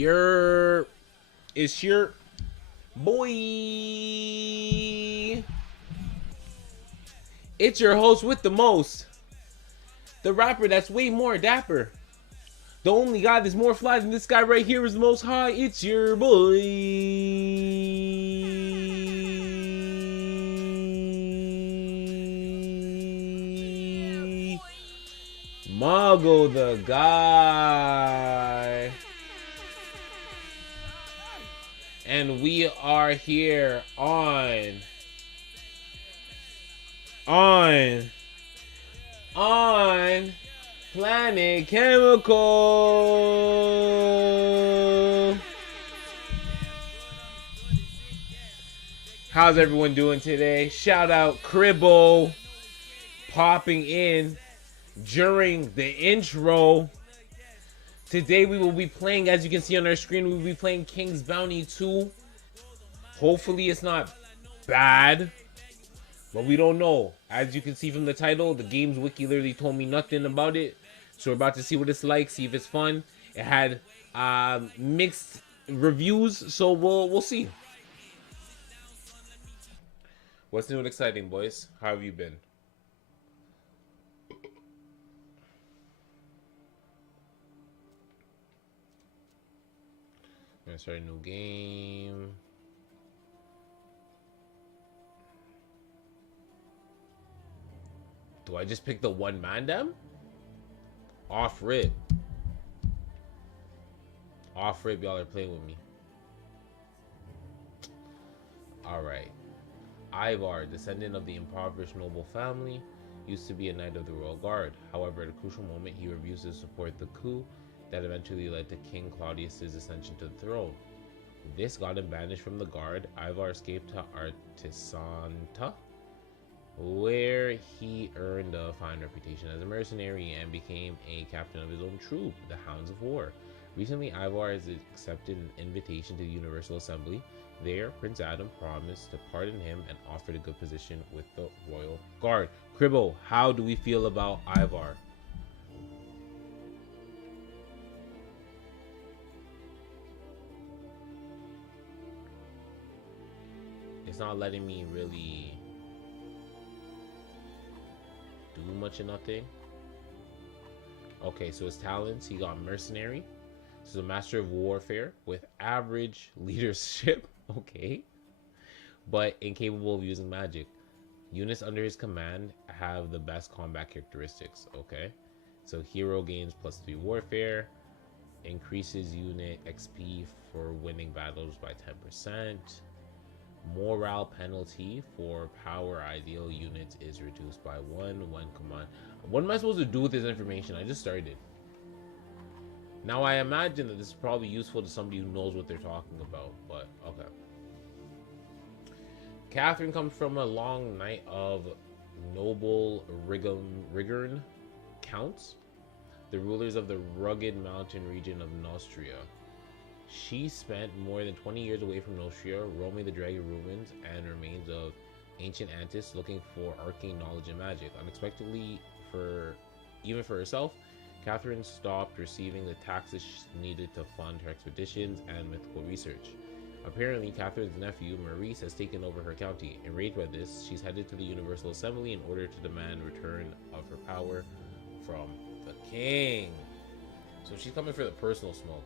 Your it's your boy. It's your host with the most. The rapper that's way more dapper. The only guy that's more fly than this guy right here is the most high. It's your boy. Mago the guy. And we are here on Planet Chemical. How's everyone doing today? Shout out Cribbo popping in during the intro. Today we will be playing, as you can see on our screen, we will be playing King's Bounty 2. Hopefully it's not bad, but we don't know. As you can see from the title, the game's wiki literally told me nothing about it. So we're about to see what it's like, see if it's fun. It had mixed reviews, so we'll see. What's new and exciting, boys? How have you been? I'm gonna start a new game. Do I just pick the one man dem? Off rip. Off rip, y'all are playing with me. Alright. Ivar, descendant of the impoverished noble family, used to be a knight of the Royal Guard. However, at a crucial moment, he refused to support the coup that eventually led to King Claudius's ascension to the throne. This got him banished from the guard. Ivar escaped to Artisanta, where he earned a fine reputation as a mercenary and became a captain of his own troop, the Hounds of War. Recently, Ivar has accepted an invitation to the Universal Assembly. There, Prince Adam promised to pardon him and offered a good position with the Royal Guard. Cribbo, how do we feel about Ivar? It's not letting me really do much of nothing. Okay, so his talents, he got mercenary. This is a master of warfare with average leadership. Okay. But incapable of using magic. Units under his command have the best combat characteristics. Okay. So hero gains +3 warfare. Increases unit XP for winning battles by 10%. Morale penalty for power ideal units is reduced by 1 when command. What am I supposed to do with this information? I just started. Now I imagine that this is probably useful to somebody who knows what they're talking about, but okay. Catherine comes from a long night of noble Rigern counts, the rulers of the rugged mountain region of Nostria. She spent more than 20 years away from Nostria, roaming the dragon ruins and remains of ancient Antis, looking for arcane knowledge and magic. Unexpectedly, even for herself, Catherine stopped receiving the taxes needed to fund her expeditions and mythical research. Apparently, Catherine's nephew, Maurice, has taken over her county. Enraged by this, she's headed to the Universal Assembly in order to demand return of her power from the king. So she's coming for the personal smoke.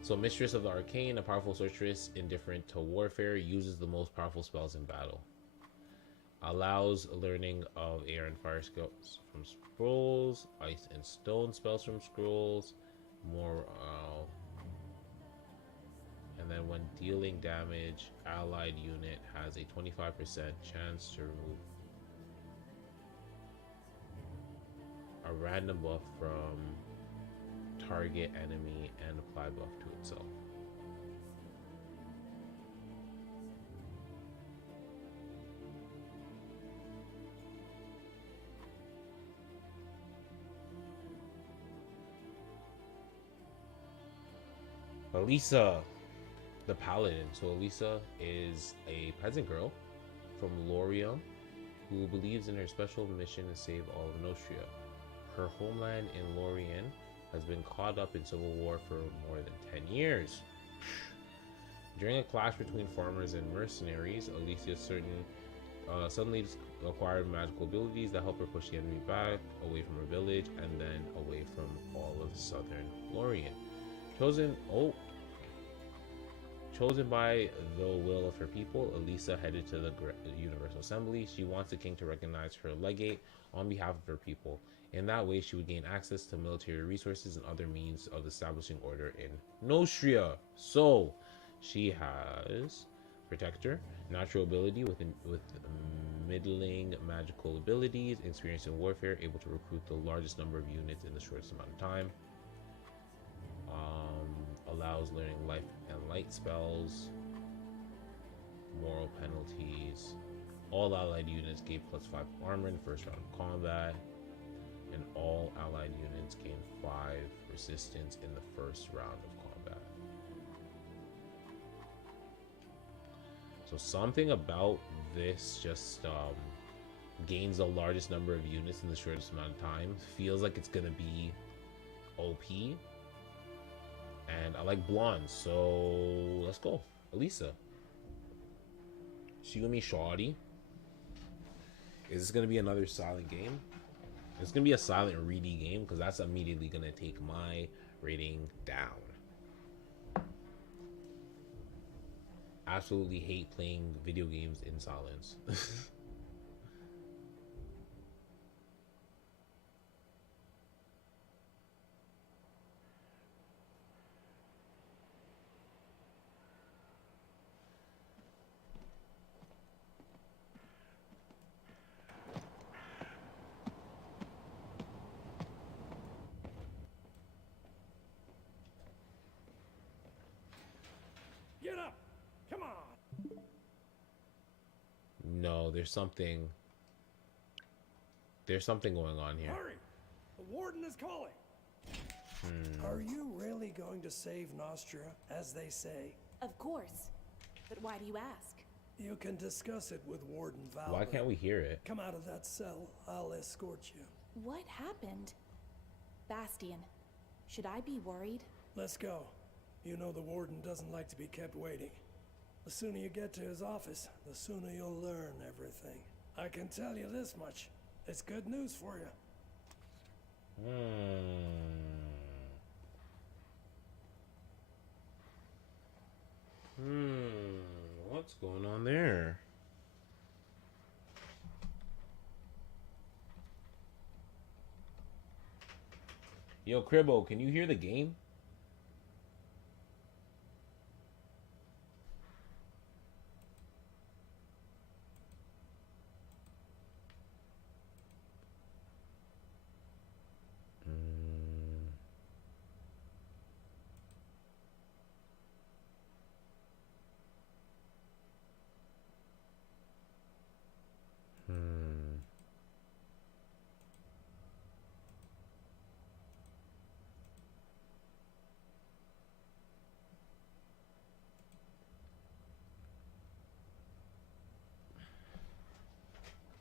So Mistress of the Arcane, a powerful sorceress indifferent to warfare, uses the most powerful spells in battle. Allows learning of air and fire skills from scrolls, ice and stone spells from scrolls, and then when dealing damage, allied unit has a 25% chance to remove a random buff from target enemy and apply buff to itself. Elisa, the paladin. So Elisa is a peasant girl from Lorien who believes in her special mission to save all of Nostria. Her homeland in Lorien has been caught up in civil war for more than 10 years. During a clash between farmers and mercenaries, Alicia suddenly acquired magical abilities that help her push the enemy back, away from her village, and then away from all of southern Lorien. Chosen by the will of her people, Elisa headed to the Universal Assembly. She wants the king to recognize her legate on behalf of her people. In that way, she would gain access to military resources and other means of establishing order in Nostria. So, she has Protector, natural ability with middling magical abilities, experience in warfare, able to recruit the largest number of units in the shortest amount of time. Allows learning life and light spells, moral penalties. All allied units gain +5 armor in the first round of combat, and all allied units gain 5 resistance in the first round of combat. So something about this just gains the largest number of units in the shortest amount of time. Feels like it's gonna be OP. And I like blonde, so let's go. Elisa. She gonna be shoddy. Is this gonna be another silent game? It's gonna be a silent reedy game because that's immediately gonna take my rating down. Absolutely hate playing video games in silence. Get up! Come on! No, there's something going on here. Hurry! The warden is calling! Are you really going to save Nostria, as they say? Of course. But why do you ask? You can discuss it with Warden Valor. Why can't we hear it? Come out of that cell. I'll escort you. What happened? Bastian, should I be worried? Let's go. You know the warden doesn't like to be kept waiting. The sooner you get to his office, the sooner you'll learn everything. I can tell you this much. It's good news for you. What's going on there? Yo, Cribbo, can you hear the game?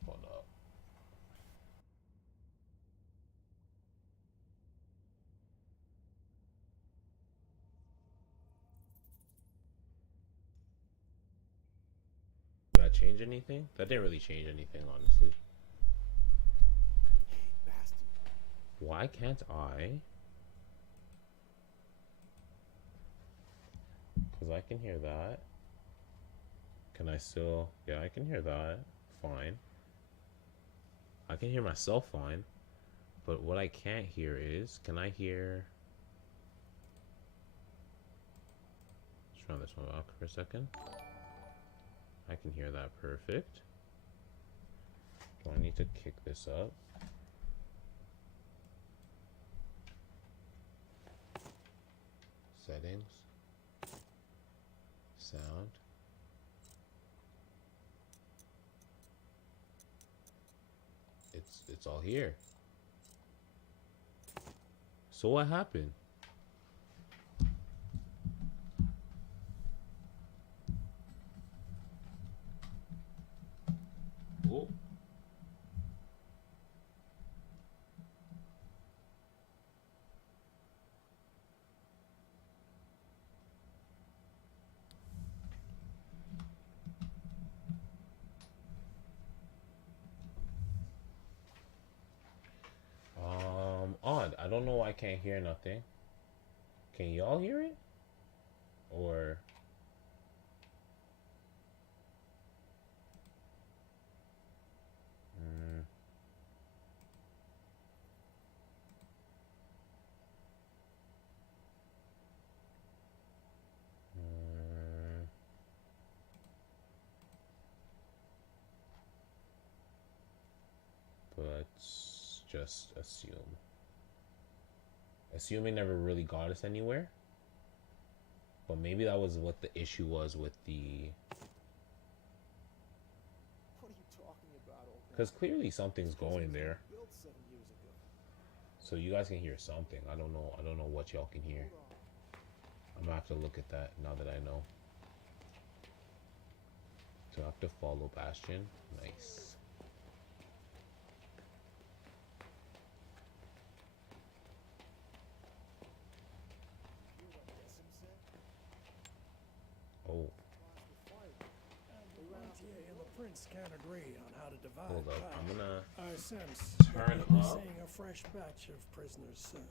Hold up. Did that change anything? That didn't really change anything, honestly. Why can't I? Because I can hear that. Can I still? Yeah, I can hear that. Fine. I can hear myself fine. But what I can't hear is, can I hear? Let's try this one out for a second. I can hear that perfect. Do I need to kick this up? Settings. Sound. It's all here. So what happened? Oh. I can't hear nothing. Can y'all hear it? Or mm, mm, but just assume. Assuming never really got us anywhere. But maybe that was what the issue was with the. What are you talking about, old man? Because clearly something's going there. Built 7 years ago. So you guys can hear something. I don't know. I don't know what y'all can hear. I'm gonna have to look at that now that I know. So I have to follow Bastion. Nice. Oh, The Rentier and the Prince can't agree on how to divide hold up. power. I'm gonna I sense turn that we'll be up. seeing a fresh batch of prisoners soon.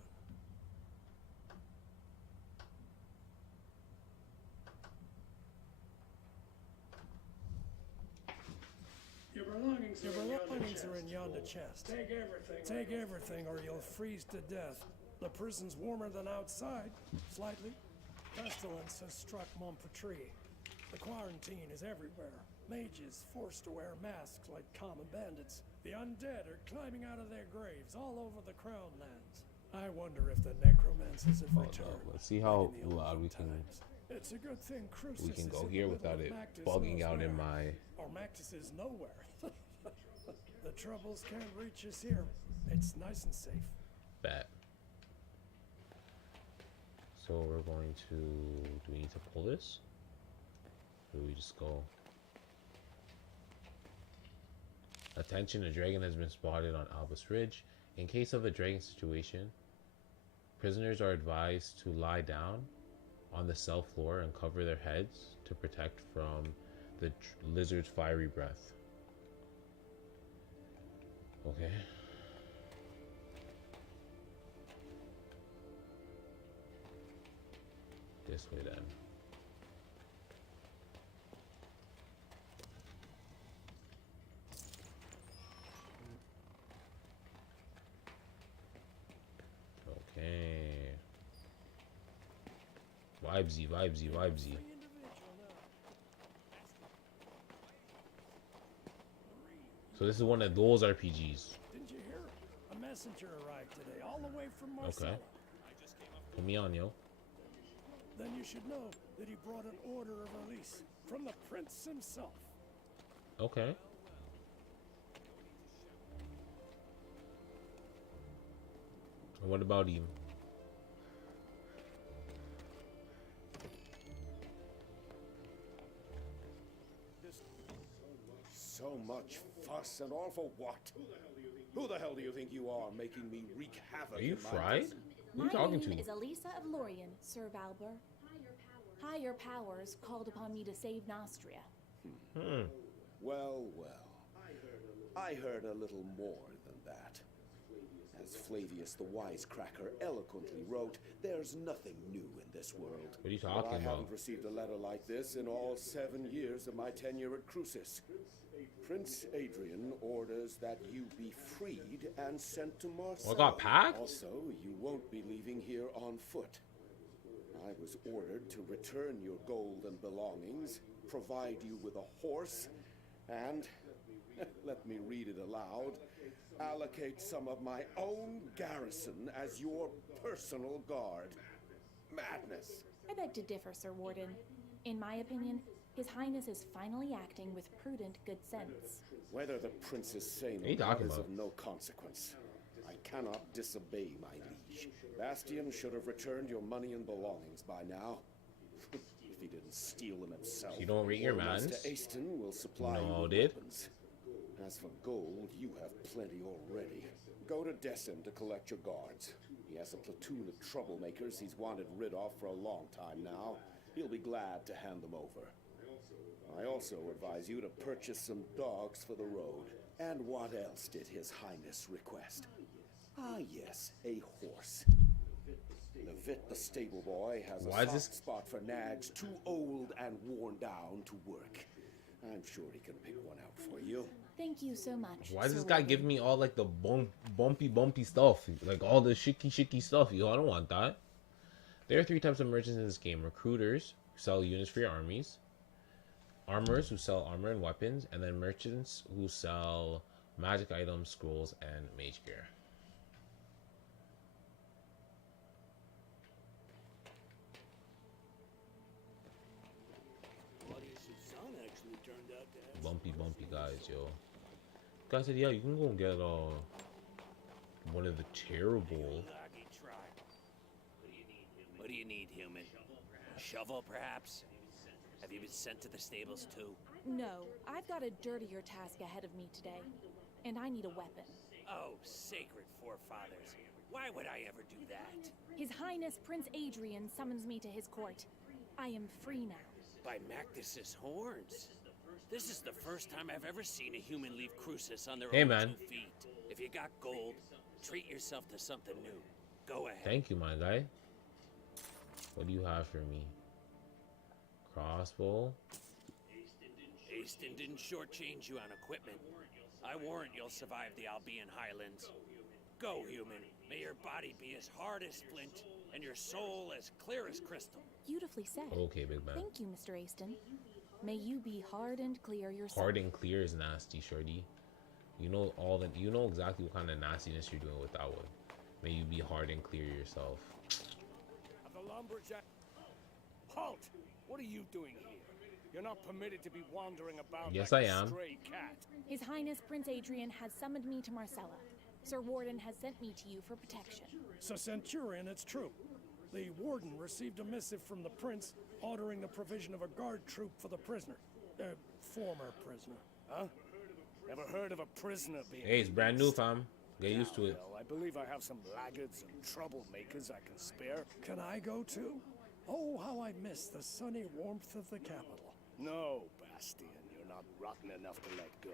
Your belongings are in yonder chest. Take everything or you'll freeze to death. The prison's warmer than outside, slightly. Pestilence has struck Montpetrie. The quarantine is everywhere. Mages forced to wear masks like common bandits. The undead are climbing out of their graves all over the Crown lands. I wonder if the necromancers have returned. Let's see how like in the loud we olden can times. It's a good thing Crucis we can is go in the here middle without of it Mactus bugging out in elsewhere. my. Or Mactus is nowhere. The troubles can't reach us here. It's nice and safe. Bet. So we're going to. Do we need to pull this? Or do we just go? Attention, a dragon has been spotted on Albus Ridge. In case of a dragon situation, prisoners are advised to lie down on the cell floor and cover their heads to protect from the lizard's fiery breath. Okay. This way then. Okay. Vibesy, vibesy, vibesy. So this is one of those RPGs. Didn't you hear? A messenger arrived today, all the way from Marcella. Okay. Put me on, yo. Then you should know that he brought an order of release from the prince himself. Okay. And what about him? So much fuss and all for what? Who the hell do you think you are, making me wreak havoc? Are you in my fried? prison? Who are you talking My name to? is Elisa of Lorien, Sir Valber. Higher powers called upon me to save Nostria. Well, well. I heard a little more than that. As Flavius the Wisecracker eloquently wrote, there's nothing new in this world. What are you But talking I about? haven't received a letter like this in all 7 years of my tenure at Crucis. Prince Adrian orders that you be freed and sent to Marseille. What got packed? Also, you won't be leaving here on foot. I was ordered to return your gold and belongings, provide you with a horse, and, let me read it aloud, allocate some of my own garrison as your personal guard. Madness. I beg to differ, Sir Warden. In my opinion, His Highness is finally acting with prudent good sense. Whether the prince is sane What are you or not talking is about? of no consequence. I cannot disobey my liege. Bastion should have returned your money and belongings by now. If he didn't steal them himself. You don't rate your Master mans? Aston will supply you No, with dude. weapons. As for gold, you have plenty already. Go to Dessin to collect your guards. He has a platoon of troublemakers he's wanted rid of for a long time now. He'll be glad to hand them over. I also advise you to purchase some dogs for the road. And what else did His Highness request? Ah, yes, a horse. Levit, the stable boy, has Why a is this- soft spot for nags too old and worn down to work. I'm sure he can pick one out for you. Thank you so much. Why does Sir this guy Warden. give me all like the bumpy stuff? Like all the shicky stuff. Yo, I don't want that. There are 3 types of merchants in this game. Recruiters, who sell units for your armies. Armorers, who sell armor and weapons. And then merchants, who sell magic items, scrolls, and mage gear. Bumpy guys, yo. Guy said, yeah, you can go and get one of the terrible. What do you need, human? A shovel, perhaps? Have you been sent to the stables, too? No, I've got a dirtier task ahead of me today. And I need a weapon. Oh, sacred forefathers. Why would I ever do that? His Highness Prince Adrian summons me to his court. I am free now. By Mactus's horns. This is the first time I've ever seen a human leave Crucis on their Hey, own man. 2 feet. If you got gold, treat yourself to something new. Go ahead. Thank you, my guy. What do you have for me? Crossbow. Aston didn't shortchange you on equipment. I warrant you'll survive the Albion Highlands. Go, human. May your body be as hard as flint and your soul as clear as crystal. Beautifully said. Okay, big man. Thank you, Mr. Aston. May you be hard and clear yourself. Hard and clear is nasty, shorty. You know exactly what kind of nastiness you're doing with that one. May you be hard and clear yourself. Of the lumberjack. Halt! What are you doing here? You're not permitted to be wandering about Yes, like I a am. stray cat. His Highness Prince Adrian has summoned me to Marcella. Sir Warden has sent me to you for protection. So, Centurion, it's true. The warden received a missive from the prince ordering the provision of a guard troop for the prisoner. Former prisoner. Huh? Never heard of a prisoner being Hey, it's brand new, released. fam. Get used to it. Well, I believe I have some laggards and troublemakers I can spare. Can I go too? Oh, how I miss the sunny warmth of the capital. No, Bastian, you're not rotten enough to let go.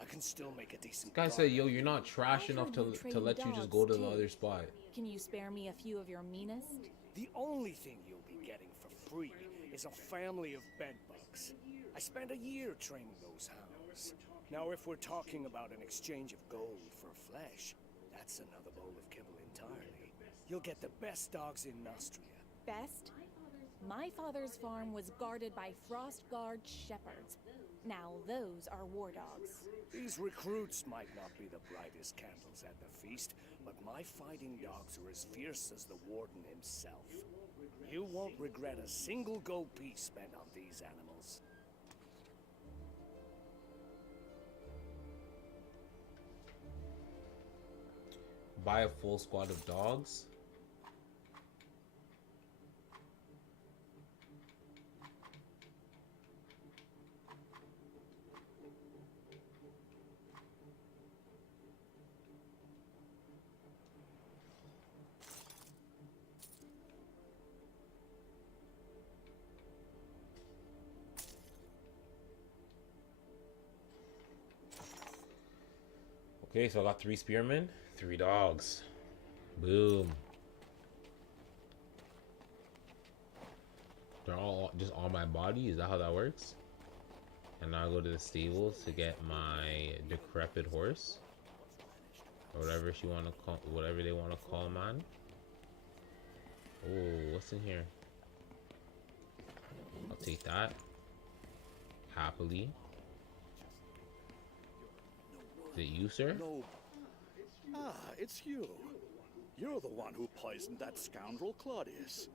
I can still make a decent Guy guard. said, yo, you're not trash I enough heard to you train let you just dogs, go to the too. other spot. Can you spare me a few of your meanest? The only thing you'll be getting for free is a family of bedbugs. I spent a year training those hounds. Now, if we're talking about an exchange of gold for flesh, that's another bowl of kibble entirely. You'll get the best dogs in Nostria. Best? My father's farm was guarded by Frost Guard shepherds. Now those are war dogs. These recruits might not be the brightest candles at the feast, but my fighting dogs are as fierce as the warden himself. You won't regret a single gold piece spent on these animals. Buy a full squad of dogs. Okay, so I got 3 spearmen, 3 dogs. Boom. They're all just on my body. Is that how that works? And now I go to the stables to get my decrepit horse, or whatever she want to call, whatever they want to call man. Oh, what's in here? I'll take that happily. Is it you, sir? No. Ah, it's you. You're the one who poisoned that scoundrel Claudius.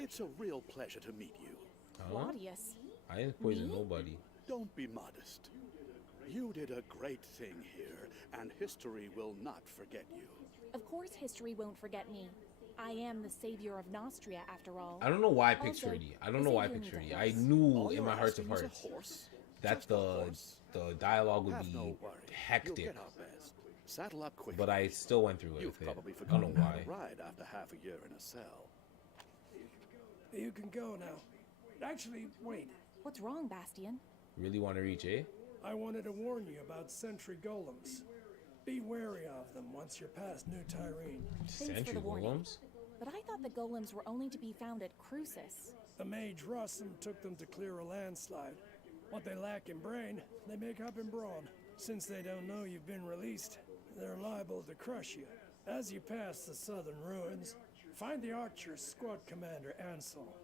It's a real pleasure to meet you. Huh? Claudius. I didn't poison Me? nobody. Don't be modest. You did a great thing here, and history will not forget you. Of course history won't forget me. I am the savior of Nostria, after all. I don't know why I picked Also, Shirley. I don't know why I Xavier picked needs a Shirley. I horse. knew All in you're my hearts of asking is a hearts horse? that Just a horse? the dialogue would Have be no worry. You'll hectic, get our best. Saddle up quickly. but I still went through it. You've with it. probably I don't know forgotten how why. to ride after half a year in a cell. You can go now. Actually, wait. What's wrong, Bastian? Really want to reach, eh? I wanted to warn you about sentry golems. Be wary of them once you're past New Tyrene. Thanks for Sentry the warning. golems? But I thought the golems were only to be found at Crucis. The mage Russum took them to clear a landslide. What they lack in brain, they make up in brawn. Since they don't know you've been released, they're liable to crush you. As you pass the southern ruins, find the Archer's squad commander, Ansel.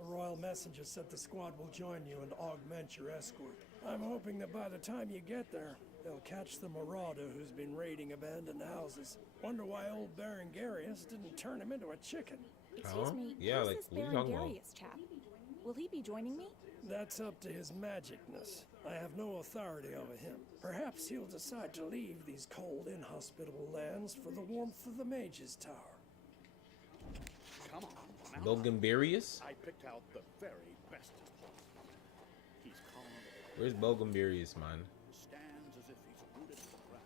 A royal messenger said the squad will join you and augment your escort. I'm hoping that by the time you get there, they'll catch the marauder who's been raiding abandoned houses. Wonder why old Baron Garius didn't turn him into a chicken. Excuse me, Yeah, who's like, this what are you Baron talking about? Garius chap? Will he be joining me? That's up to his magicness. I have no authority over him. Perhaps he'll decide to leave these cold, inhospitable lands for the warmth of the Mage's Tower. Come on. Now Belgambirius? I picked out the very best. He's calm, Where's Belgambirius, man? stands as if he's rooted to the ground.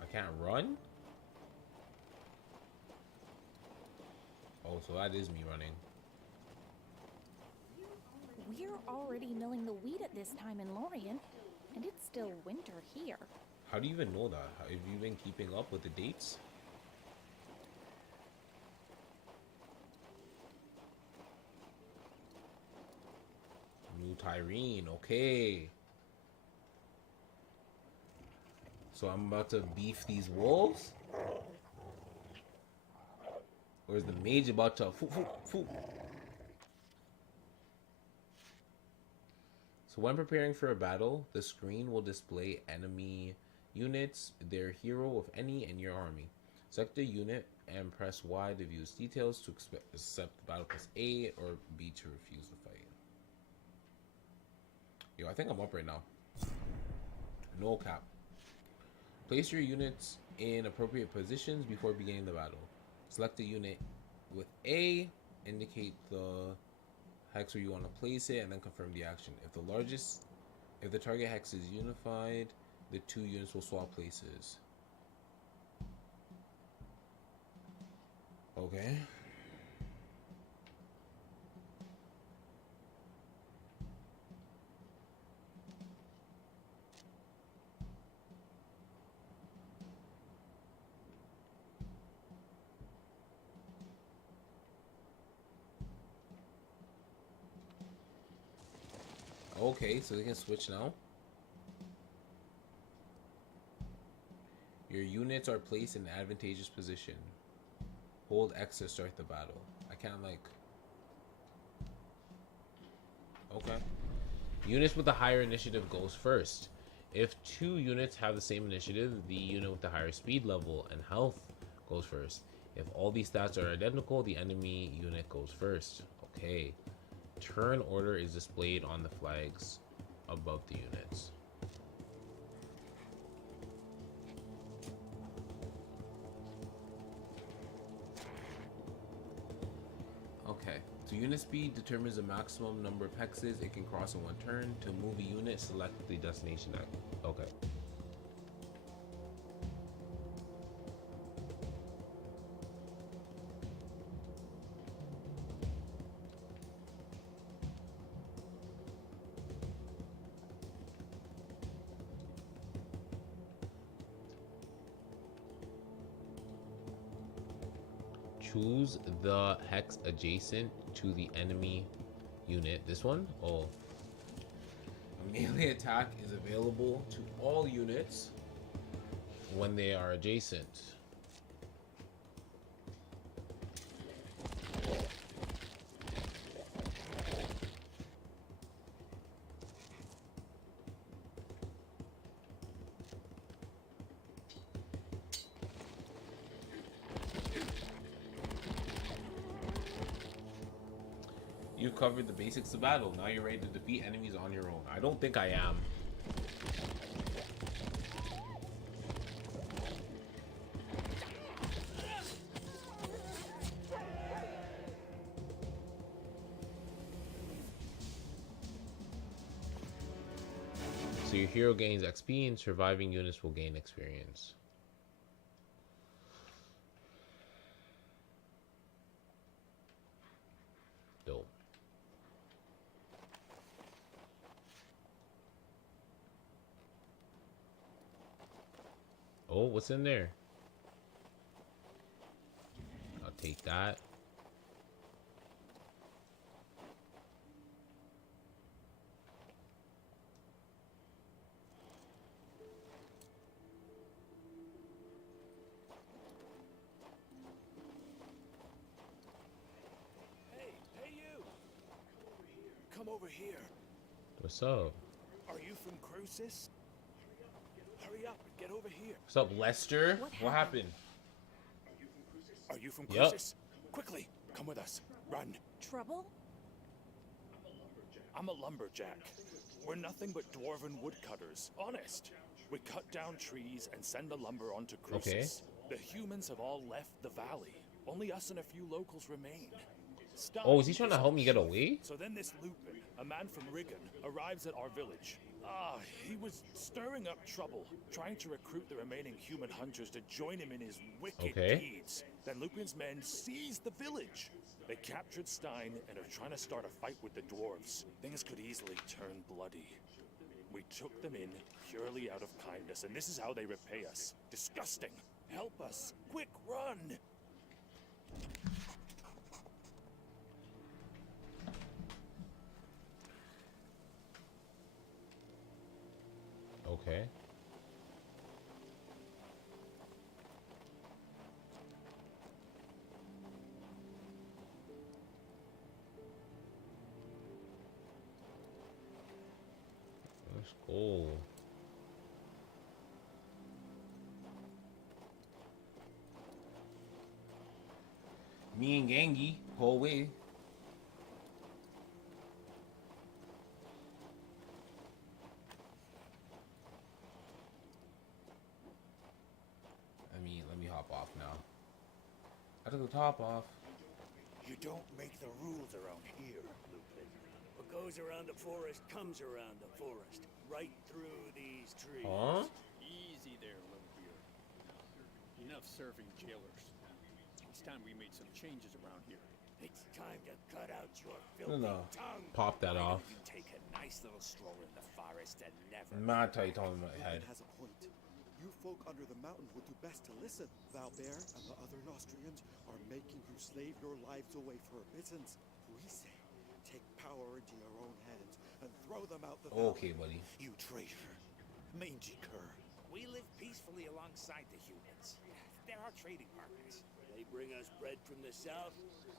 I can't run? Oh, so that is me running. We're already milling the wheat at this time in Lorien, and it's still winter here. How do you even know that? Have you been keeping up with the dates? New Tyrene, okay. So I'm about to beef these wolves? Or is the mage about to foop, foop, foop? So when preparing for a battle, the screen will display enemy units, their hero, if any, and your army. Select a unit and press Y to view its details, to accept the battle, press A, or B to refuse the fight. Yo, I think I'm up right now. No cap. Place your units in appropriate positions before beginning the battle. Select a unit with A, indicate the hex where you want to place it, and then confirm the action. If the target hex is unified, the two units will swap places. Okay. Okay, so they can switch now. Your units are placed in an advantageous position. Hold X to start the battle. I can't like... Okay. Units with the higher initiative goes first. If two units have the same initiative, the unit with the higher speed level and health goes first. If all these stats are identical, the enemy unit goes first. Okay. Turn order is displayed on the flags above the units. Okay, so unit speed determines the maximum number of hexes it can cross in one turn. To move a unit, select the destination. Okay. Choose the hex adjacent to the enemy unit. This one? Oh. A melee attack is available to all units when they are adjacent. You've covered the basics of battle. Now you're ready to defeat enemies on your own. I don't think I am. So your hero gains XP and surviving units will gain experience. what's in there? I'll take that. Hey, you! Come over here. What's up? Are you from Crucis? Hurry up and get over here. What's up, Lester? What happened? Are you from Yep. Crucis? Quickly, come with us. Run. Trouble? I'm a lumberjack. We're nothing but dwarven woodcutters. Honest. We cut down trees and send the lumber onto Crucis. The humans have all left the valley. Only us and a few locals remain. Oh, is he trying to help me get away? So then this Lupin, a man from Riggin, arrives at our village. He was stirring up trouble, trying to recruit the remaining human hunters to join him in his wicked deeds. Then Lupin's men seized the village. They captured Stein and are trying to start a fight with the dwarves. Things could easily turn bloody. We took them in purely out of kindness, and this is how they repay us. Disgusting. Help us. Quick, run! Okay. Let's go. Me and Gangi, whole way. Let me hop off now. I took the top off. You don't make the rules around here, Lupin. What goes around the forest comes around the forest. Right through these trees. Huh? Easy there, Littlebeard. Enough serving jailers. It's time we made some changes around here. It's time to cut out your filthy tongue. Pop that off. You take a nice little stroll in the forest and never... Mad tight on my head. Has a point. You folk under the mountain would do best to listen. Valbert and the other Nostrians are making you slave your lives away for a pittance. We say, take power into your own hands and throw them out the valley. Okay, buddy. You traitor. Mangy cur. We live peacefully alongside the humans. They're our trading partners. They bring us bread from the south.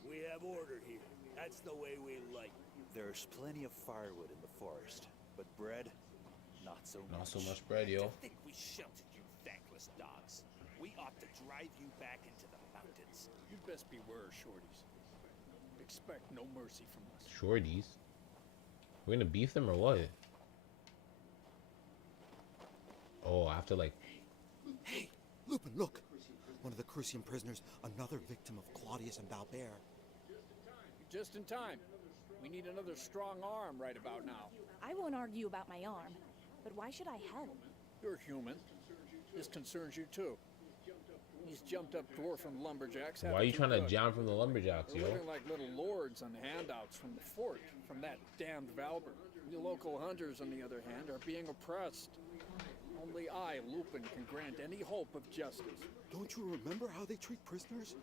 We have order here. That's the way we like it. There's plenty of firewood in the forest, but bread, not so much. Not so much bread, yo. I think we sheltered you thankless dogs. We ought to drive you back into the mountains. You'd best beware, shorties. Expect no mercy from us. Shorties? We're gonna beef them or what? Oh, I have to like... Hey, Lupin, look! One of the Crucian prisoners, another victim of Claudius and Valbert. Just in time. We need another strong arm right about now. I won't argue about my arm, but why should I help? You're human. This concerns you too. These jumped up dwarf and lumberjacks. Why are you trying to jam from the lumberjacks, They're yo? living like little lords on handouts from the fort, from that damned Valbert. The local hunters, on the other hand, are being oppressed. Only I, Lupin, can grant any hope of justice. Don't you remember how they treat prisoners?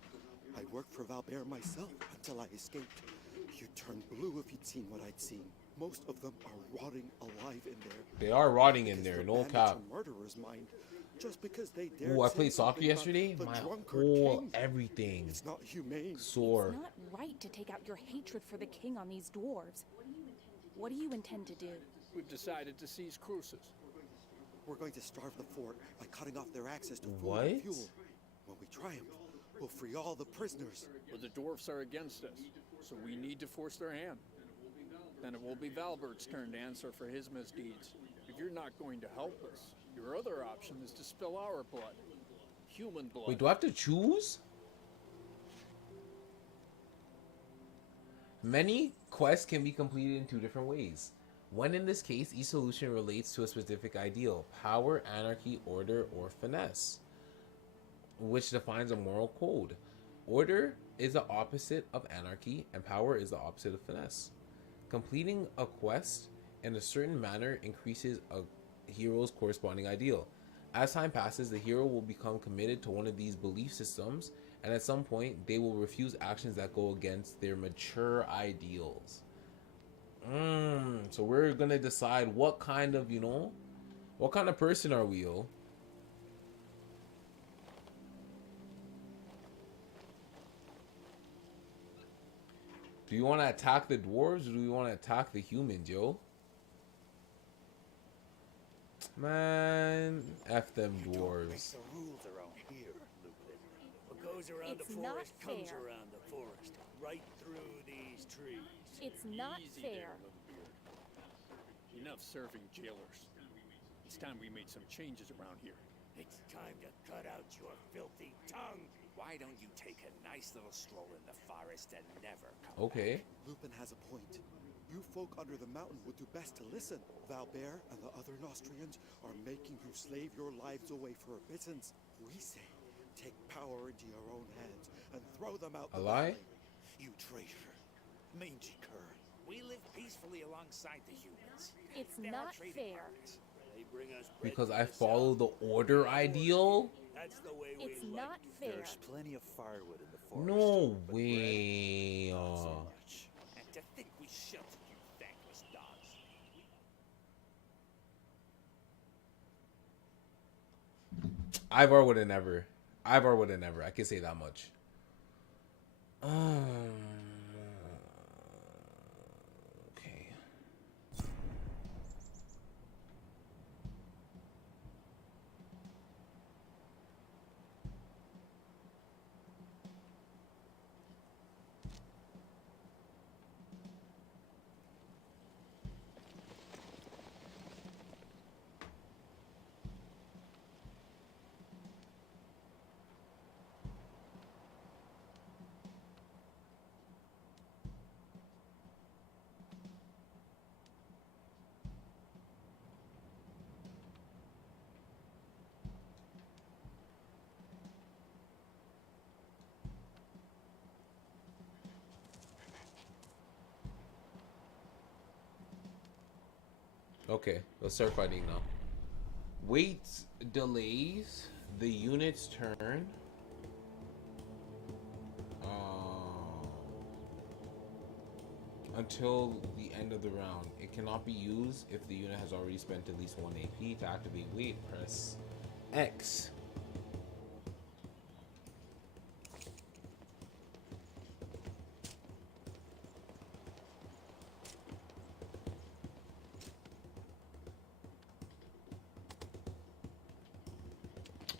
I worked for Valbert myself until I escaped. You'd turn blue if you'd seen what I'd seen. Most of them are rotting alive in there. They are rotting in there, no cap. Murderer's mind. Just because they dared Ooh, I say played soccer something about yesterday. the My drunkard whole king. everything It's not humane. sore. It's not right to take out your hatred for the king on these dwarves. What do you intend to do? We've decided to seize Crucis. We're going to starve the fort by cutting off their access to food What? and fuel. When we triumph, we'll free all the prisoners. But the dwarfs are against us, so we need to force their hand. Then it will be Valbert's turn to answer for his misdeeds. If you're not going to help us, your other option is to spill our blood. Human blood. Wait, do I have to choose? Many quests can be completed in two different ways. One, in this case, each solution relates to a specific ideal: power, anarchy, order, or finesse, which defines a moral code. Order is the opposite of anarchy, and power is the opposite of finesse. Completing a quest in a certain manner increases a hero's corresponding ideal. As time passes, the hero will become committed to one of these belief systems, and at some point, they will refuse actions that go against their mature ideals. So we're gonna decide what kind of, what kind of person are we, yo? Do you want to attack the dwarves, or do we want to attack the humans, yo? Man, F them dwarves. The rules around here, Lupin. What goes around the forest comes around the forest, right through these trees. It's not fair. Enough serving jailers. It's time we made some changes around here. It's time to cut out your filthy tongue. Why don't you take a nice little stroll in the forest and never come Okay. back? Lupin has a point. You folk under the mountain would do best to listen. Valbert and the other Nostrians are making you slave your lives away for a pittance. We say, take power into your own hands and throw them out A the lie? valley. You traitor. Mangy cur. We live peacefully alongside the humans. It's They're not our trading fair. partners. They bring us bread Because from I the follow south. the order ideal? That's the way we It's like not it. fair. There's plenty of firewood in the forest. No but way. bread, not so much. And to think we sheltered you thankless dogs. Ivar would have never. Ivar would have never. I can say that much. Okay. Okay, let's start fighting now. Wait delays the unit's turn. Until the end of the round. It cannot be used if the unit has already spent at least 1 AP. To activate wait, press X.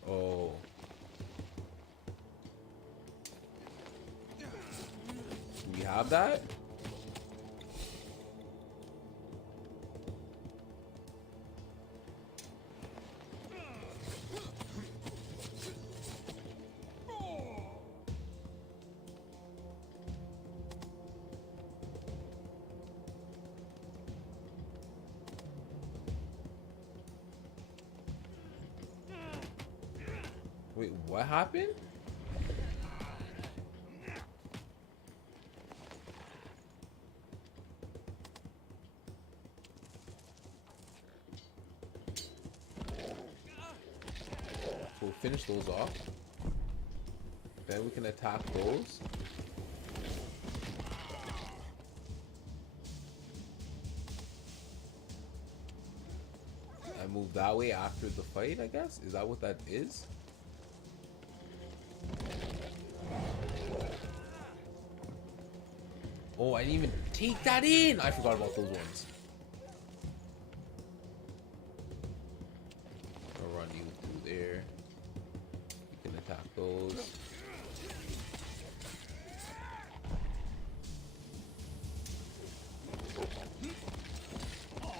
Oh. We have that? Wait, what happened? So we'll finish those off. Then we can attack those. And move that way after the fight, I guess? Is that what that is? Oh, I didn't even take that in! I forgot about those ones. I'll run you through there. You can attack those.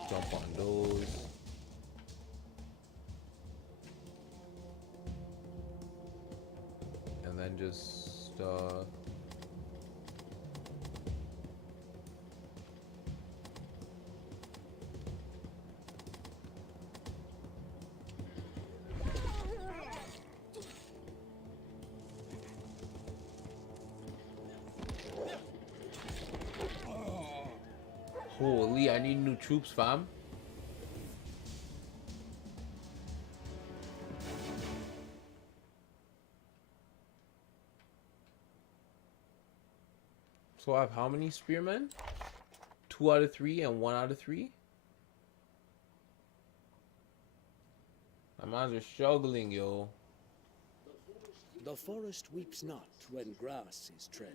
Jump on those. And then just holy, I need new troops, fam. So I have how many spearmen? 2 out of 3 and 1 out of 3? My mans are struggling, yo. The forest weeps not when grass is tread.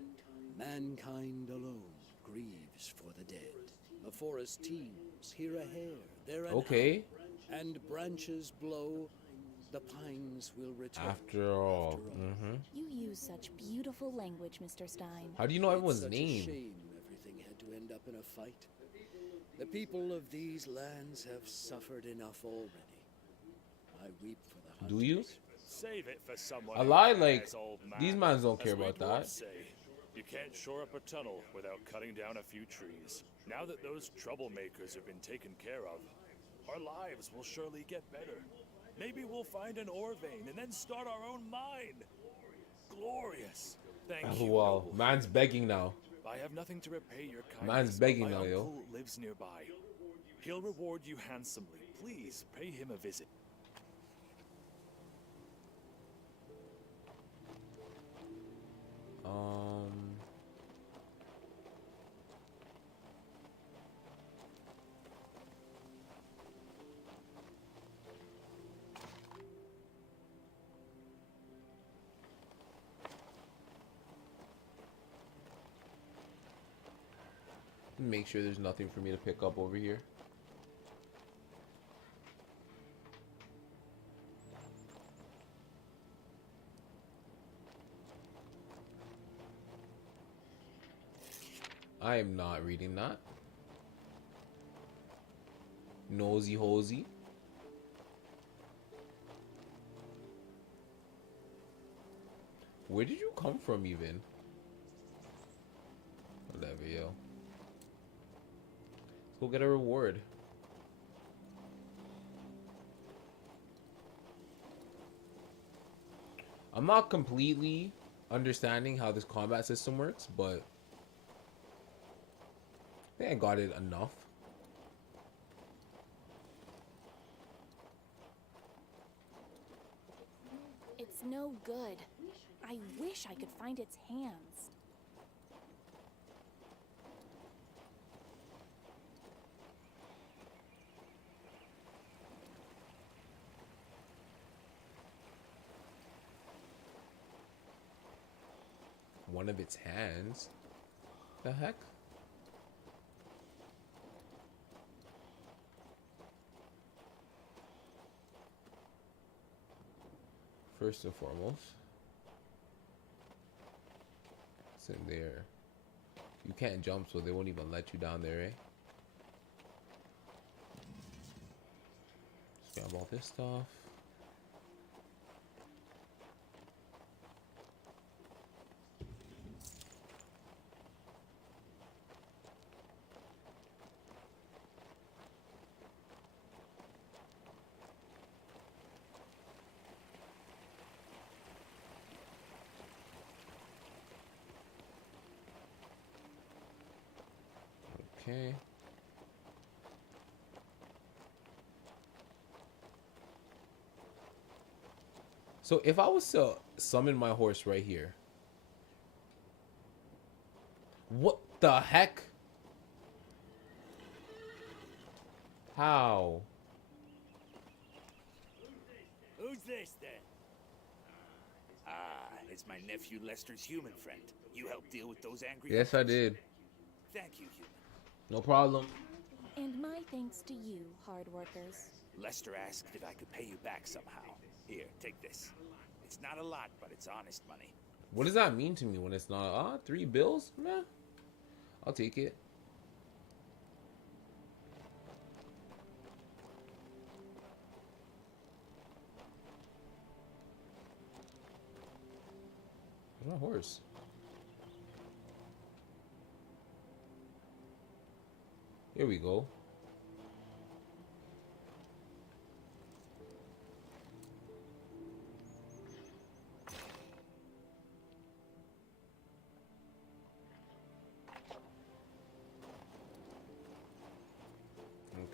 Mankind alone grieves for the dead. The forest teems, here a hare, there an Okay. owl, and branches blow, the pines will return. After all. You use such beautiful language, Mr. Stein. How do you know everyone's It's name? such a shame everything had to end up in a fight. The people of these lands have suffered enough already. I weep for the hunters. Do you? Save it for someone A who lie, cares, like, old man. these mans don't care As we about dwarves that. say, you can't shore up a tunnel without cutting down a few trees. Now that those troublemakers have been taken care of, our lives will surely get better. Maybe we'll find an ore vein and then start our own mine. Glorious. Thank Oh, you. wow. noble Man's friend. begging now. I have nothing to repay your kindness. Man's but begging my now, yo. uncle lives nearby. He'll reward you handsomely. Please pay him a visit. Make sure there's nothing for me to pick up over here. I am not reading that. Nosy hosey. Where did you come from even? Whatever, yo. Let's go get a reward. I'm not completely understanding how this combat system works, but I think I got it enough. It's no good. I wish I could find its hands. One of its hands? The heck? First and foremost, it's in there. You can't jump, so they won't even let you down there, eh? Just grab all this stuff. Okay. So if I was to summon my horse right here, what the heck? How? Who's this then? It's my nephew Lester's human friend. You helped deal with those angry Yes, I hunters? did. Thank you, human. No problem. And my thanks to you, hard workers. Lester asked if I could pay you back somehow. Here, take this. It's not a lot, but it's honest money. What does that mean to me when it's not 3 bills? Nah. I'll take it. Where's my horse? Here we go.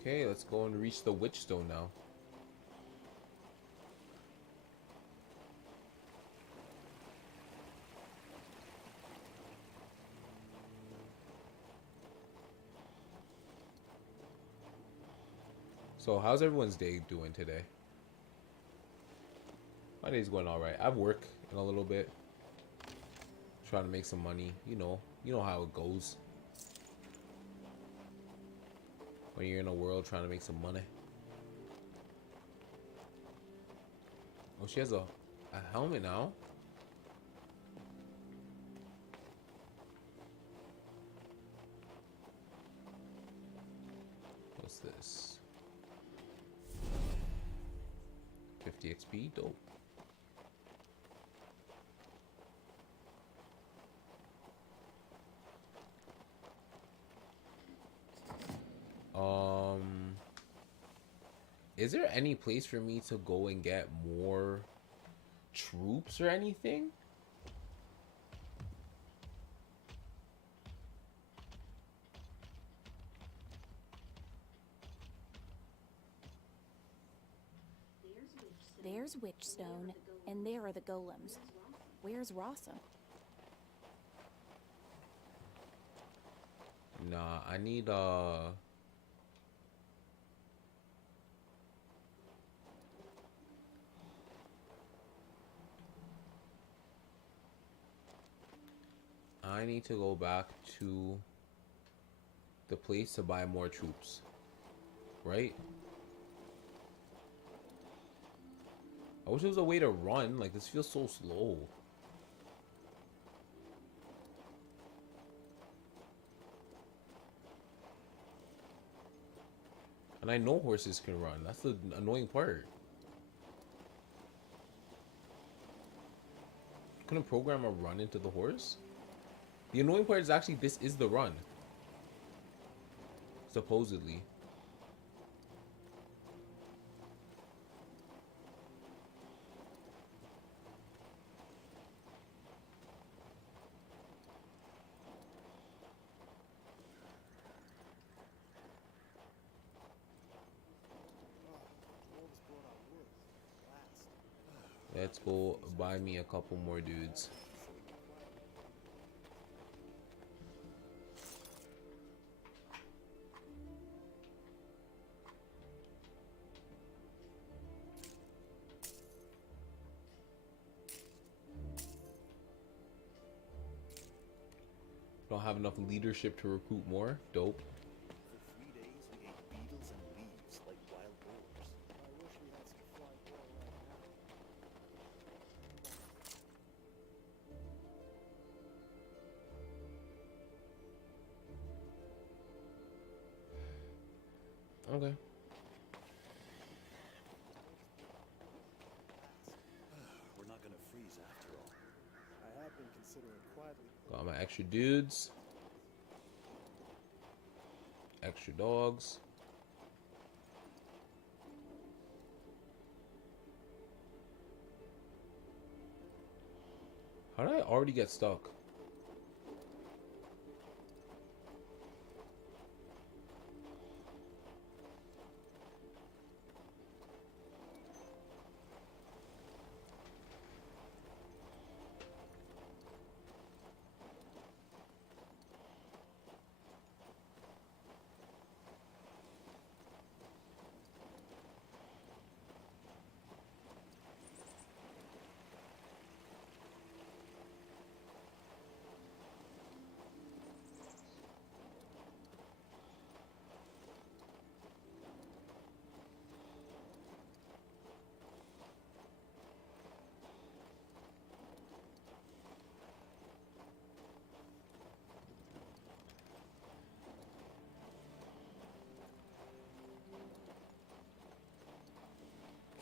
Okay, let's go and reach the Witchstone now. So how's everyone's day doing today? My day's going all right. I have work in a little bit. Trying to make some money. You know how it goes. When you're in a world trying to make some money. Oh, she has a helmet now. What's this? 50 XP, dope. Is there any place for me to go and get more troops or anything? There's Witchstone, and there are the golems. Where's Rossum? Nah, I need to go back to the place to buy more troops. Right? I wish there was a way to run. Like, this feels so slow. And I know horses can run. That's the annoying part. Couldn't program a run into the horse? The annoying part is actually this is the run. Supposedly. Let's go buy me a couple more dudes. Don't have enough leadership to recruit more. Dope. For 3 days, we ate beetles and leaves like wild boars. I wish we had some flight there right now. Okay. We're not gonna freeze after all. I have been considering quietly. Got my extra dudes. Extra dogs. How did I already get stuck?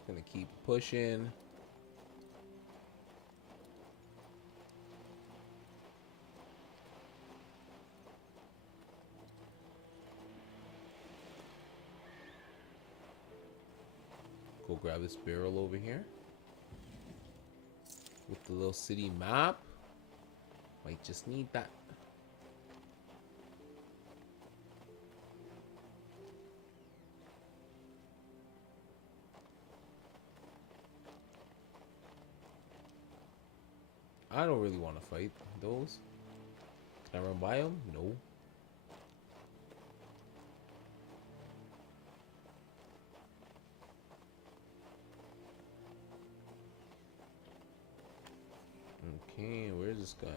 Gonna keep pushing. Go grab this barrel over here with the little city map. Might just need that. I don't really want to fight those. Can I run by them? No. Okay, where's this guy?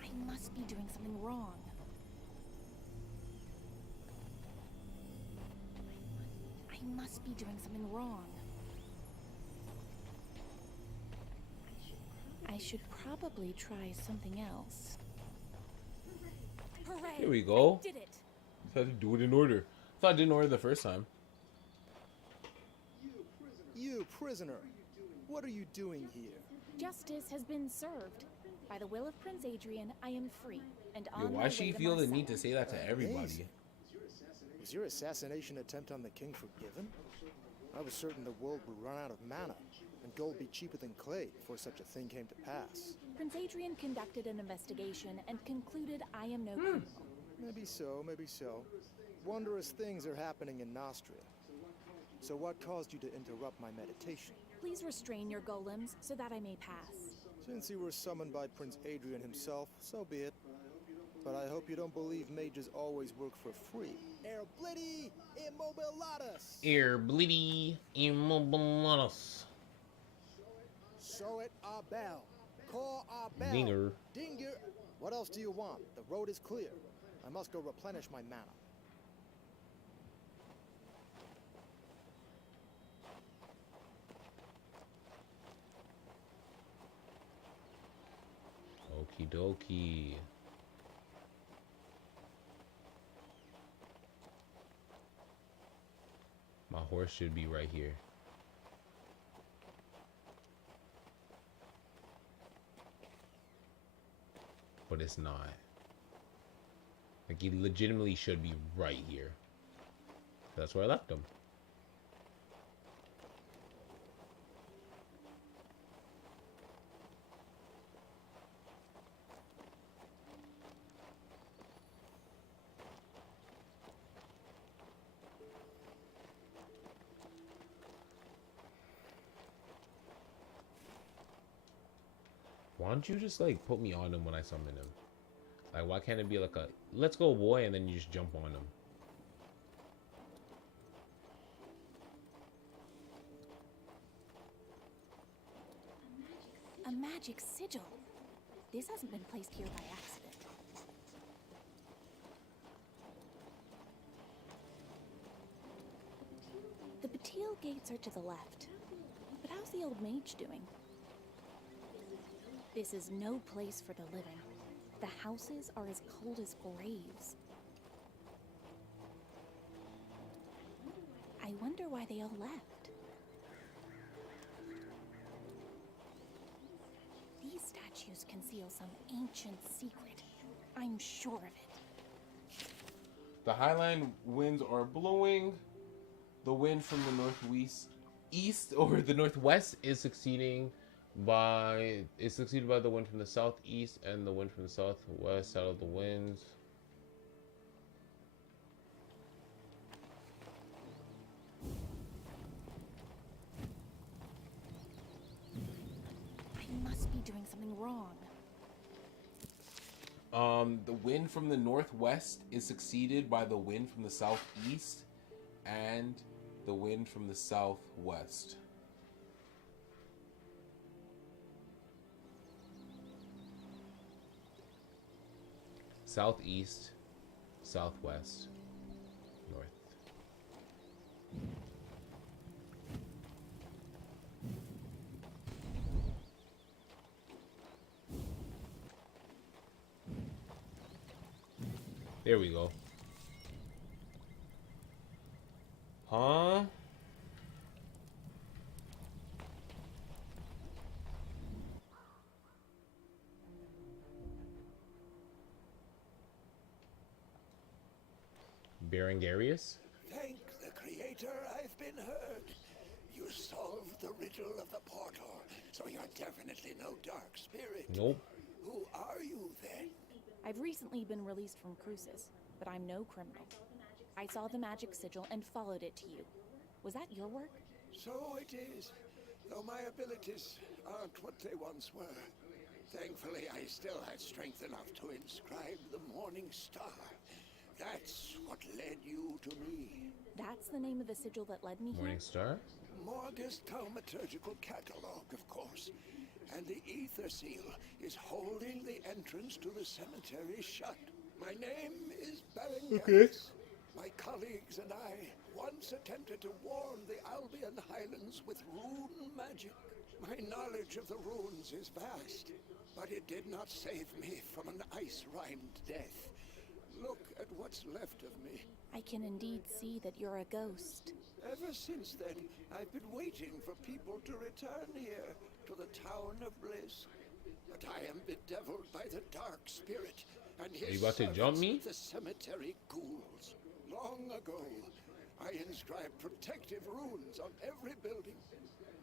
I must be doing something wrong. I must be doing something wrong. I should probably try something else. Hooray! Here we go. I did it! I had to do it in order. I thought I didn't order the first time. You prisoner, what are you doing here? Justice has been served. By the will of Prince Adrian, I am free and on Yo, my why way she to feel the need Marseille. to say that to everybody? Amazing. Was your assassination attempt on the king forgiven? I was certain the world would run out of mana, and gold be cheaper than clay before such a thing came to pass. Prince Adrian conducted an investigation and concluded I am no criminal. Maybe so, maybe so. Wondrous things are happening in Nostria. So what caused you to interrupt my meditation? Please restrain your golems so that I may pass. Since you were summoned by Prince Adrian himself, so be it. But I hope you don't believe mages always work for free. Erblidi immobilatus! Blitty immobilatus. Show it a bell. Call a bell. Dinger. Dinger. What else do you want? The road is clear. I must go replenish my mana. Okie dokie. My horse should be right here. But it's not. Like, he legitimately should be right here. That's where I left him. Why don't you just, like, put me on him when I summon him? Like, why can't it be like a, let's go, boy, and then you just jump on him? A magic sigil. This hasn't been placed here by accident. The Batil gates are to the left. But how's the old mage doing? This is no place for the living. The houses are as cold as graves. I wonder why they all left. These statues conceal some ancient secret. I'm sure of it. The Highland winds are blowing. The wind from the northeast or the northwest is succeeded by the wind from the southeast, and the wind from the southwest out of the winds. I must be doing something wrong. The wind from the northwest is succeeded by the wind from the southeast and the wind from the southwest. Southeast, southwest, north. There we go. Huh? Berengarius? Thank the Creator, I've been heard. You solved the riddle of the portal, so you're definitely no dark spirit. Nope. Who are you, then? I've recently been released from Crucis, but I'm no criminal. I saw the magic sigil and followed it to you. Was that your work? So it is, though my abilities aren't what they once were. Thankfully, I still had strength enough to inscribe the Morning Star. That's what led you to me. That's the name of the sigil that led me Morning here? Star? Morgus Thaumaturgical Catalog, of course. And the Ether Seal is holding the entrance to the cemetery shut. My name is Baron Garrix. My colleagues and I once attempted to warn the Albion Highlands with rune magic. My knowledge of the runes is vast, but it did not save me from an ice-rhymed death. Look at what's left of me. I can indeed see that you're a ghost. Ever since then, I've been waiting for people to return here, to the Town of Bliss. But I am bedeviled by the Dark Spirit and his Are you about to jump me? the cemetery ghouls. Long ago, I inscribed protective runes on every building.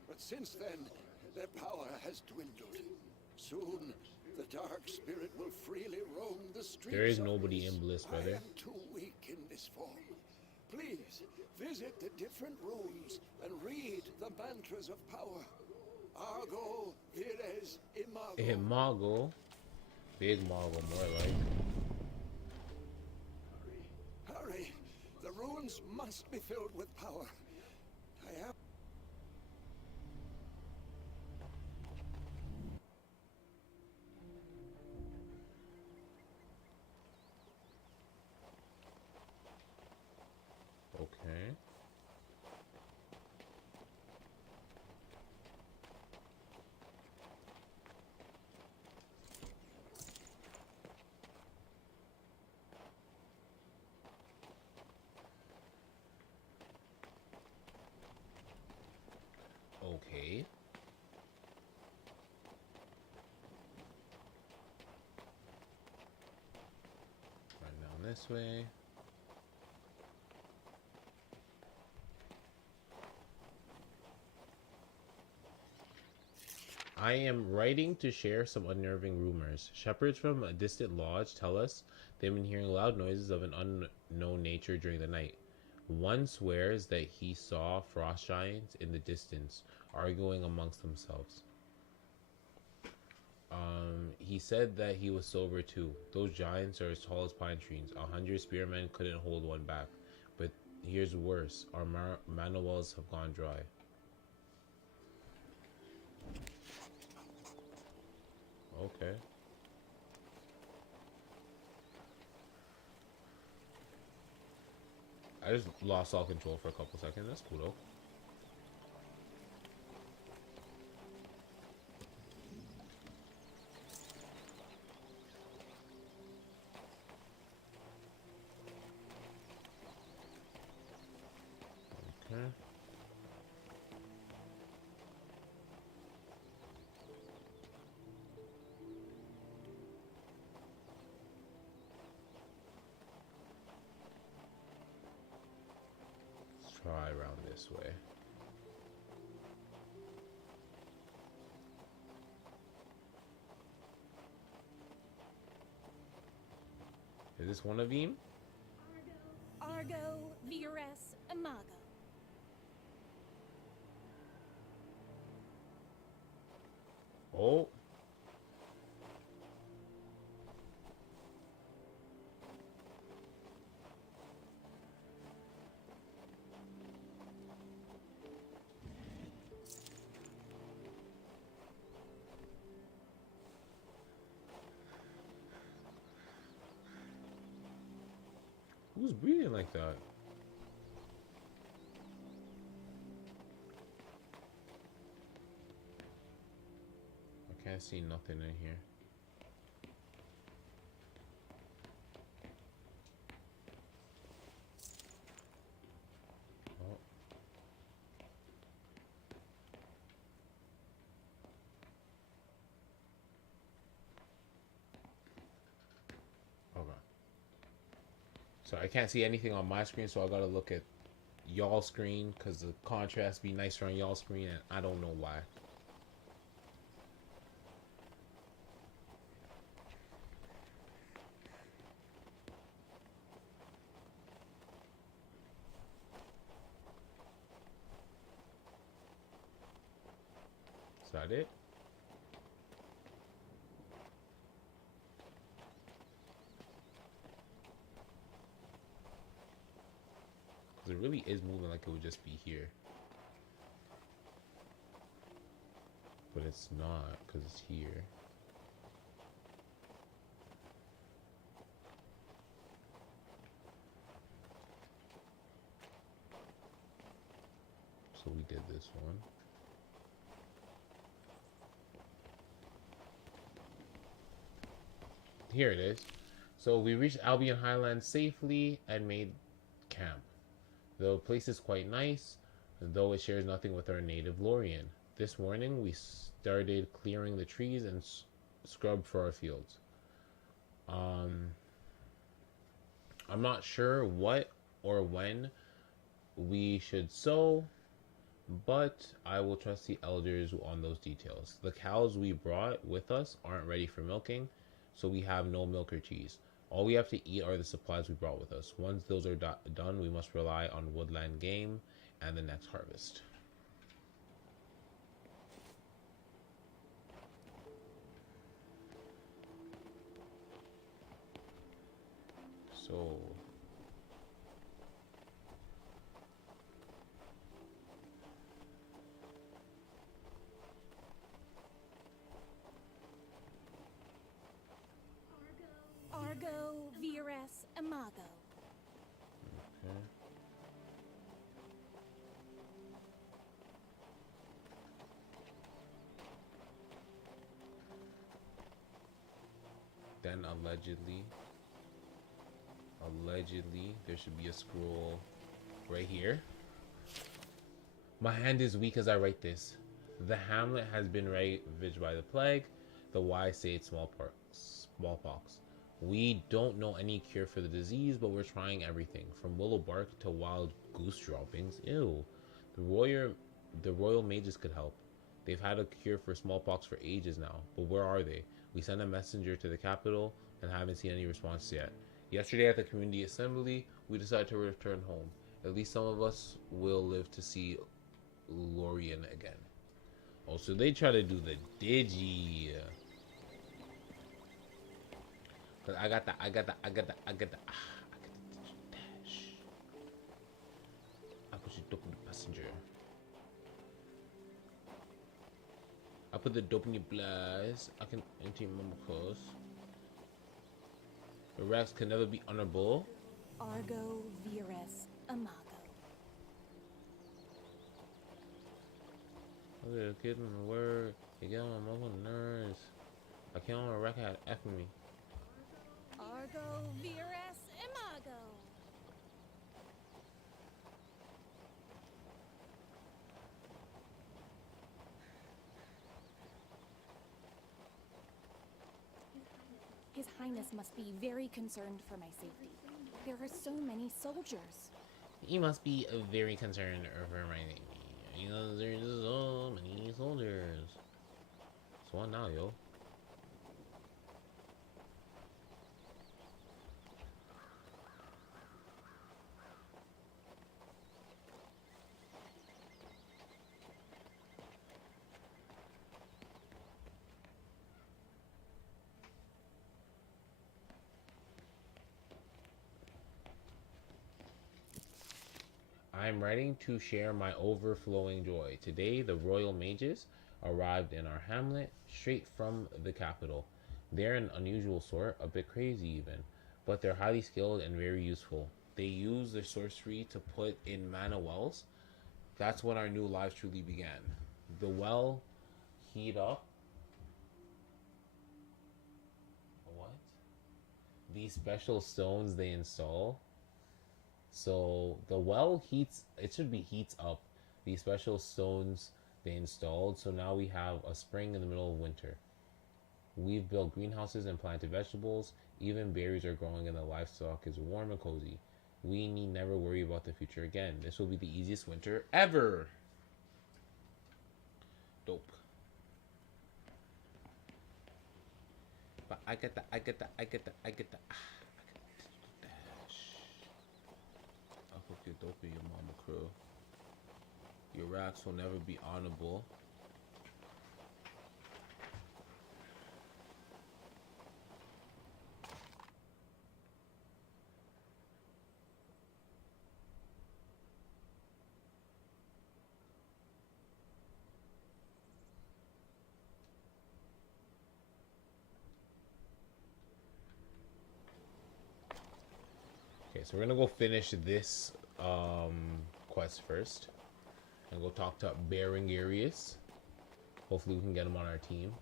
But since then, their power has dwindled. Soon, the Dark Spirit will freely roam the streets. There is nobody in Bliss, brother. I am too weak in this form. Please, visit the different rooms and read the mantras of power. Argo, Vires, Imago. Imago. Big Mago, more like. Hurry! The runes must be filled with power. I am... Okay. Okay. Run down this way. I am writing to share some unnerving rumors. Shepherds from a distant lodge tell us they've been hearing loud noises of an unknown nature during the night. One swears that he saw frost giants in the distance, arguing amongst themselves. He said that he was sober too. Those giants are as tall as pine trees. 100 spearmen couldn't hold one back. But here's worse. Our manuals have gone dry. Okay. I just lost all control for a couple seconds. That's cool though. Okay. Let's try around this way. Is this one of them? Argo, Vires, Imago. Oh. Who's breathing like that? I can't see nothing in here. Oh. Okay. So I can't see anything on my screen, so I gotta look at y'all screen because the contrast be nicer on y'all screen, and I don't know why. Is that it? it really is moving like it would just be here. But it's not, because it's here. So we did this one. Here it is. So we reached Albion Highlands safely and made camp. The place is quite nice, though it shares nothing with our native Lorien. This morning we started clearing the trees and scrub for our fields. I'm not sure what or when we should sow, but I will trust the elders on those details. The cows we brought with us aren't ready for milking, so we have no milk or cheese. All we have to eat are the supplies we brought with us. Once those are done, we must rely on woodland game and the next harvest. So Argo Vires Imago. okay. Then allegedly, there should be a scroll right here. My hand is weak as I write this. The hamlet has been ravaged by the plague. The wise say it's smallpox. We don't know any cure for the disease, but we're trying everything, from willow bark to wild goose droppings. Ew. The royal mages could help. They've had a cure for smallpox for ages now, but where are they? We sent a messenger to the capital and haven't seen any response yet. Yesterday at the community assembly, we decided to return home. At least some of us will live to see Lorien again. Oh, so they try to do the digi. Cause I got the dash. I put you dope in the passenger. I put the dope in your blast. I can enter your mama clothes. The racks can never be honorable. Argo Vires Imago. Look at the kid in the word. You get on my motherfucking nerves. I can't on a rack had F me. Argo Vires Imago. His Highness must be very concerned for my safety. There are so many soldiers. He must be very concerned over my name. You know, there's so many soldiers. So what now, yo? I'm writing to share my overflowing joy. Today, the royal mages arrived in our hamlet straight from the capital. They're an unusual sort, a bit crazy even, but they're highly skilled and very useful. They use their sorcery to put in mana wells. That's when our new lives truly began. The well heat up. What? These special stones they install. So the well heats, it should be heats up these special stones they installed. So now we have a spring in the middle of winter. We've built greenhouses and planted vegetables. Even berries are growing and the livestock is warm and cozy. We need never worry about the future again. This will be the easiest winter ever. Dope. But I get the I'll cook your dope in your mama crew. Your racks will never be honorable. so we're gonna go finish this quest first and go talk to Berengarius. Hopefully we can get him on our team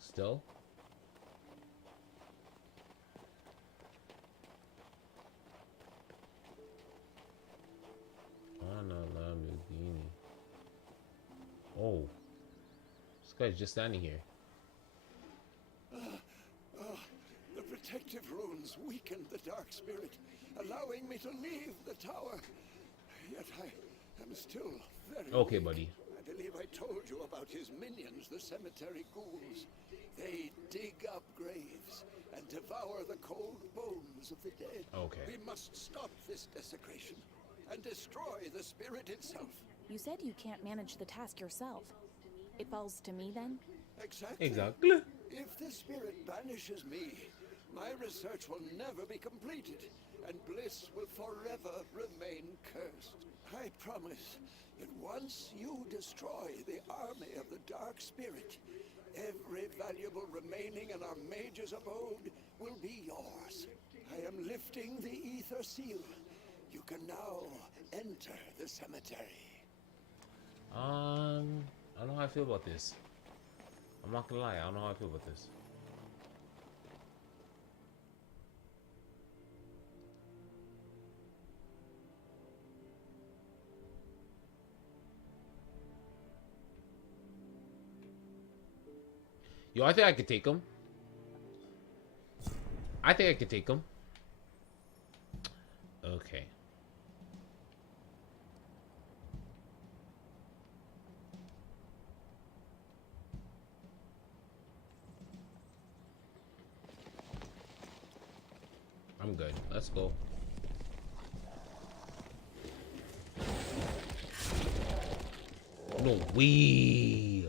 still. Oh, this guy's just standing here. The protective runes weakened the dark spirit, allowing me to leave the tower. Yet I am still very okay, weak. buddy. I believe I told you about his minions, the cemetery ghouls. They dig up graves and devour the cold bones of the dead. Okay. We must stop this desecration and destroy the spirit itself. You said you can't manage the task yourself. It falls to me then? Exactly. Exactly. If the spirit banishes me, my research will never be completed, and Bliss will forever remain cursed. I promise that once you destroy the army of the Dark Spirit, every valuable remaining in our mage's abode will be yours. I am lifting the Ether Seal. You can now enter the cemetery. I don't know how I feel about this. I'm not gonna lie, I don't know how I feel about this. Yo, I think I could take him. I think I could take him. Okay. I'm good. Let's go. No way.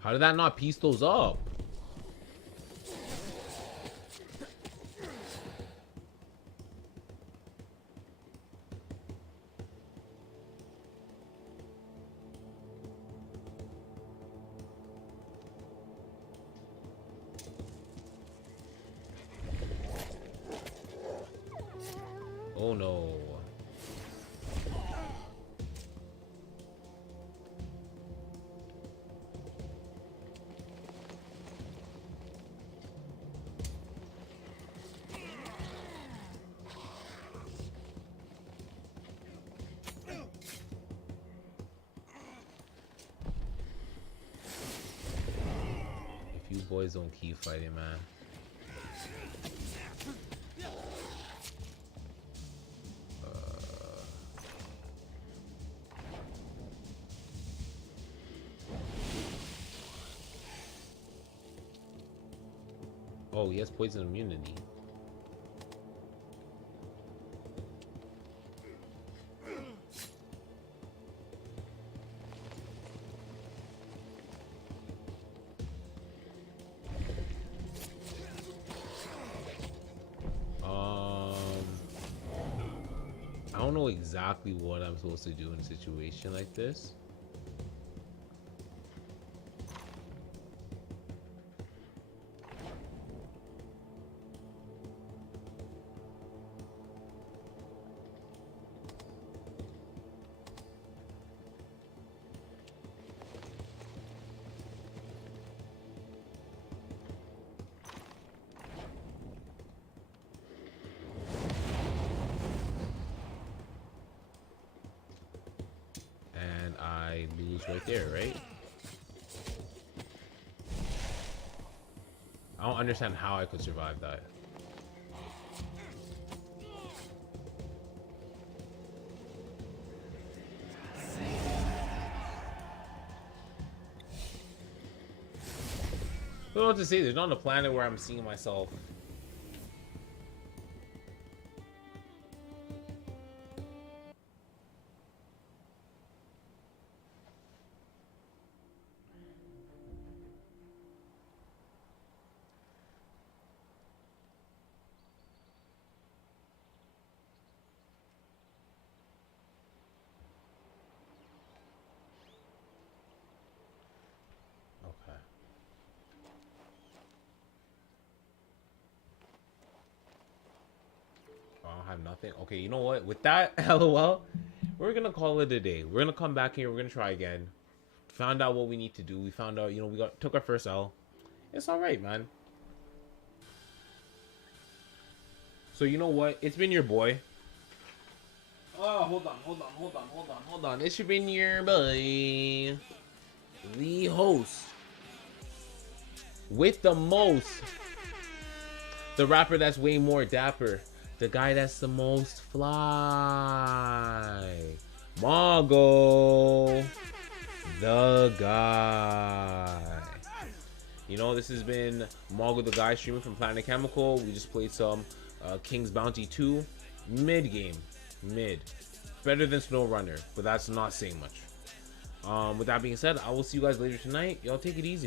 How did that not piece those up? Oh no. If you boys don't keep fighting, man. Oh, he has poison immunity. I don't know exactly what I'm supposed to do in a situation like this. Right there, right? I don't understand how I could survive that. I don't know what to say. There's not a planet where I'm seeing myself have nothing. Okay, you know what? With that, LOL, we're gonna call it a day. We're gonna come back here. We're gonna try again. Found out what we need to do. We found out, you know, we took our first L. It's all right, man. So you know what? It's been your boy. Oh, hold on. It's been your boy, the host with the most, the rapper that's way more dapper, the guy that's the most fly, Margo, the guy. You know, this has been Margo the guy streaming from Planet Chemical. We just played some King's Bounty 2 mid game. Mid. Better than SnowRunner, but that's not saying much. With that being said, I will see you guys later tonight. Y'all take it easy.